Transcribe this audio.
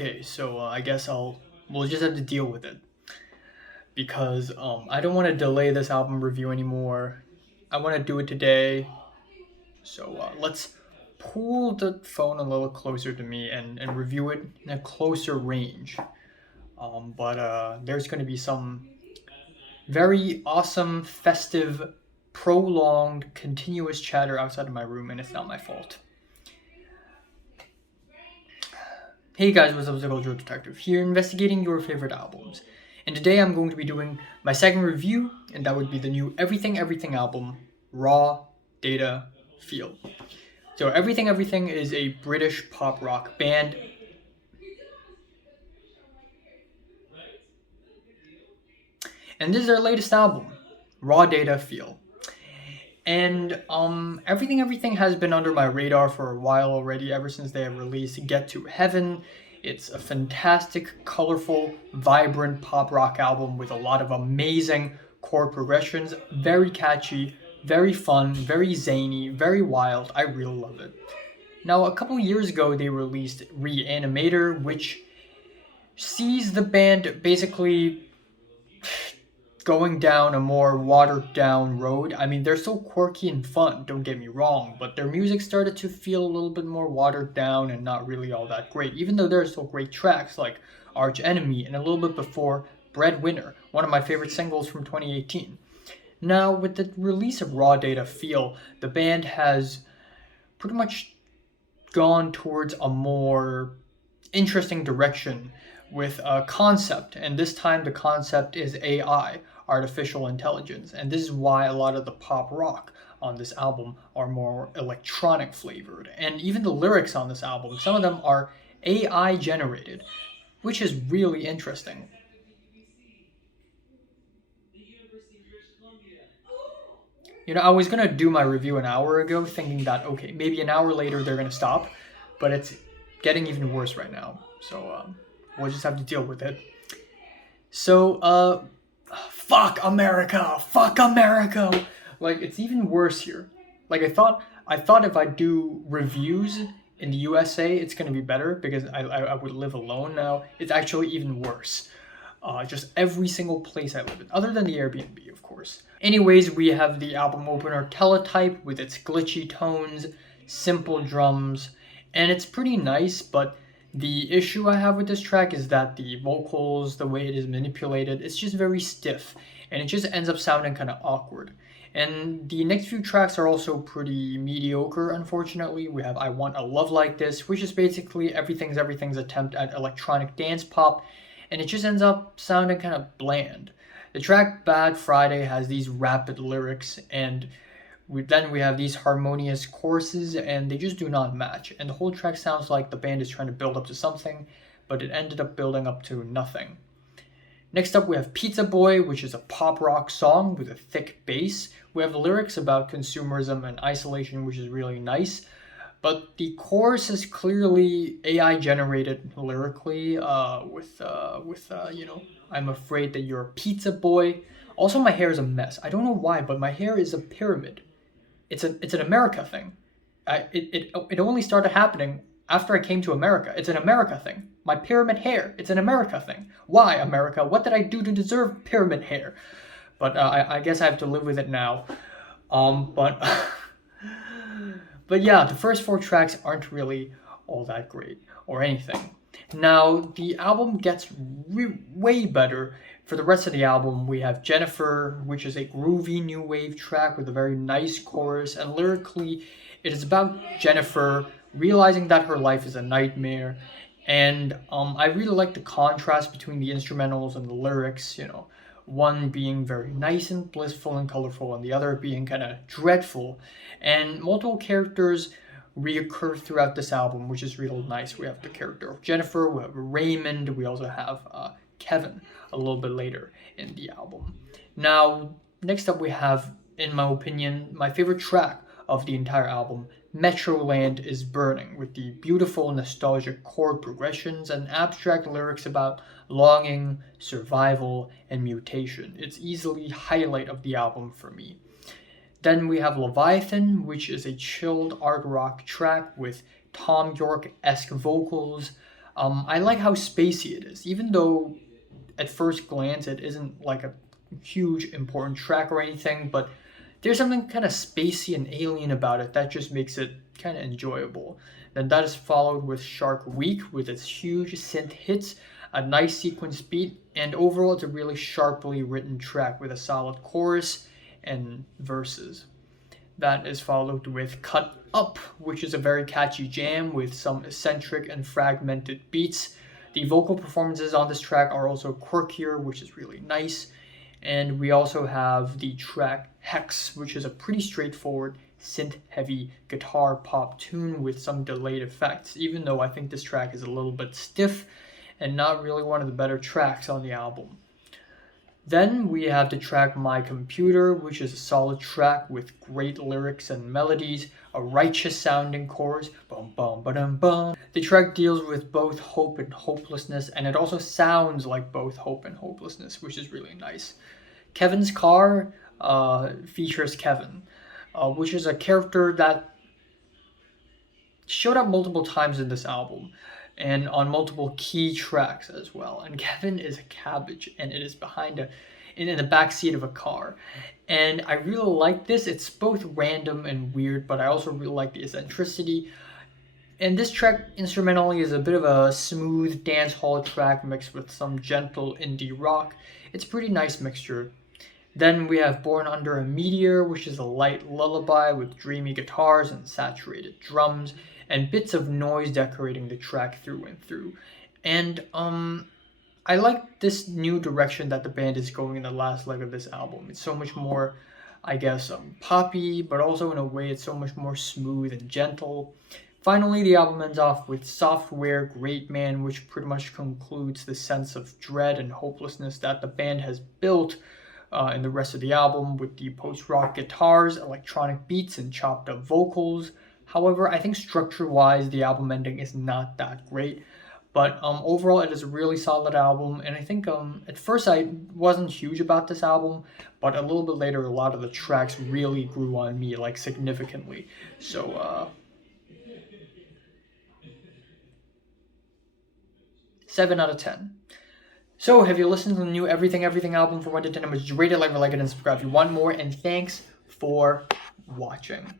Okay, so I guess we'll just have to deal with it because I don't want to delay this album review anymore. I want to do it today. So let's pull the phone a little closer to me and review it in a closer range. But there's going to be some very awesome, festive, prolonged, continuous chatter outside of my room, and it's not my fault. Hey guys, what's up? It's Untitled Detective here, investigating your favorite albums. And today I'm going to be doing my second review, and that would be the new Everything Everything album, Raw Data Feel. So Everything Everything is a British pop rock band. And this is their latest album, Raw Data Feel. And Everything Everything has been under my radar for a while already, ever since they have released Get to Heaven. It's a fantastic, colorful, vibrant pop rock album with a lot of amazing chord progressions, very catchy, very fun, very zany, very wild. I really love it. Now, a couple years ago, they released Reanimator, which sees the band basically going down a more watered down road. I mean, they're so quirky and fun, don't get me wrong, but their music started to feel a little bit more watered down and not really all that great, even though there are still great tracks like Arch Enemy and a little bit before Breadwinner, one of my favorite singles from 2018. Now, with the release of Raw Data Feel, the band has pretty much gone towards a more interesting direction with a concept, and this time the concept is AI, artificial intelligence, and this is why a lot of the pop rock on this album are more electronic flavored, and even the lyrics on this album, some of them are AI generated, which is really interesting. I was gonna do my review an hour ago thinking that, okay, maybe an hour later they're gonna stop, but it's getting even worse right now, so we'll just have to deal with it. So, fuck America! Fuck America! Like, it's even worse here. Like, I thought if I do reviews in the USA, it's gonna be better because I would live alone now. It's actually even worse. Just every single place I live in, other than the Airbnb, of course. Anyways, we have the album opener Teletype with its glitchy tones, simple drums, and it's pretty nice, but the issue I have with this track is that the vocals, the way it is manipulated, it's just very stiff, and it just ends up sounding kind of awkward. And the next few tracks are also pretty mediocre, unfortunately. We have I Want a Love Like This, which is basically Everything's attempt at electronic dance pop, and it just ends up sounding kind of bland. The track Bad Friday has these rapid lyrics, and then we have these harmonious choruses, and they just do not match. And the whole track sounds like the band is trying to build up to something, but it ended up building up to nothing. Next up, we have Pizza Boy, which is a pop rock song with a thick bass. We have lyrics about consumerism and isolation, which is really nice. But the chorus is clearly AI generated lyrically, I'm afraid that you're a pizza boy. Also, my hair is a mess. I don't know why, but my hair is a pyramid. It's an America thing. It only started happening after I came to America. It's an America thing. My pyramid hair. It's an America thing. Why, America? What did I do to deserve pyramid hair? But I guess I have to live with it now. But but yeah, the first four tracks aren't really all that great or anything. Now, the album gets way better. For the rest of the album, we have Jennifer, which is a groovy new wave track with a very nice chorus, and lyrically, it is about Jennifer realizing that her life is a nightmare. And I really like the contrast between the instrumentals and the lyrics, one being very nice and blissful and colorful, and the other being kind of dreadful. And multiple characters reoccur throughout this album, which is real nice. We have the character of Jennifer, we have Raymond, we also have Kevin a little bit later in the album. Now, next up we have, in my opinion, my favorite track of the entire album, Metroland is Burning, with the beautiful nostalgic chord progressions and abstract lyrics about longing, survival, and mutation. It's easily highlight of the album for me. Then we have Leviathan, which is a chilled art rock track with Tom York-esque vocals. I like how spacey it is, even though at first glance it isn't like a huge important track or anything, but there's something kind of spacey and alien about it that just makes it kind of enjoyable. Then that is followed with Shark Week with its huge synth hits, a nice sequence beat, and overall it's a really sharply written track with a solid chorus and verses. That is followed with Cut Up, which is a very catchy jam with some eccentric and fragmented beats. The vocal performances on this track are also quirkier, which is really nice. And we also have the track Hex, which is a pretty straightforward synth-heavy guitar pop tune with some delayed effects, even though I think this track is a little bit stiff and not really one of the better tracks on the album. Then we have the track My Computer, which is a solid track with great lyrics and melodies, a righteous sounding chorus, bum bum ba bum. The track deals with both hope and hopelessness, and it also sounds like both hope and hopelessness, which is really nice. Kevin's Car features Kevin, which is a character that showed up multiple times in this album and on multiple key tracks as well. And Kevin is a cabbage, and it is in the back seat of a car. And I really like this. It's both random and weird, but I also really like the eccentricity. And this track instrumentally is a bit of a smooth dance hall track mixed with some gentle indie rock. It's a pretty nice mixture. Then we have Born Under a Meteor, which is a light lullaby with dreamy guitars and saturated drums, and bits of noise decorating the track through and through. And I like this new direction that the band is going in the last leg of this album. It's so much more, I guess, poppy, but also in a way it's so much more smooth and gentle. Finally, the album ends off with Software Great Man, which pretty much concludes the sense of dread and hopelessness that the band has built in the rest of the album with the post-rock guitars, electronic beats, and chopped up vocals. However, I think structure-wise, the album ending is not that great. But overall, it is a really solid album. And I think at first I wasn't huge about this album, but a little bit later, a lot of the tracks really grew on me, like significantly. So, 7 out of 10. So, have you listened to the new Everything Everything album from 1 to 10? Rate it, like it, and subscribe if you want more. And thanks for watching.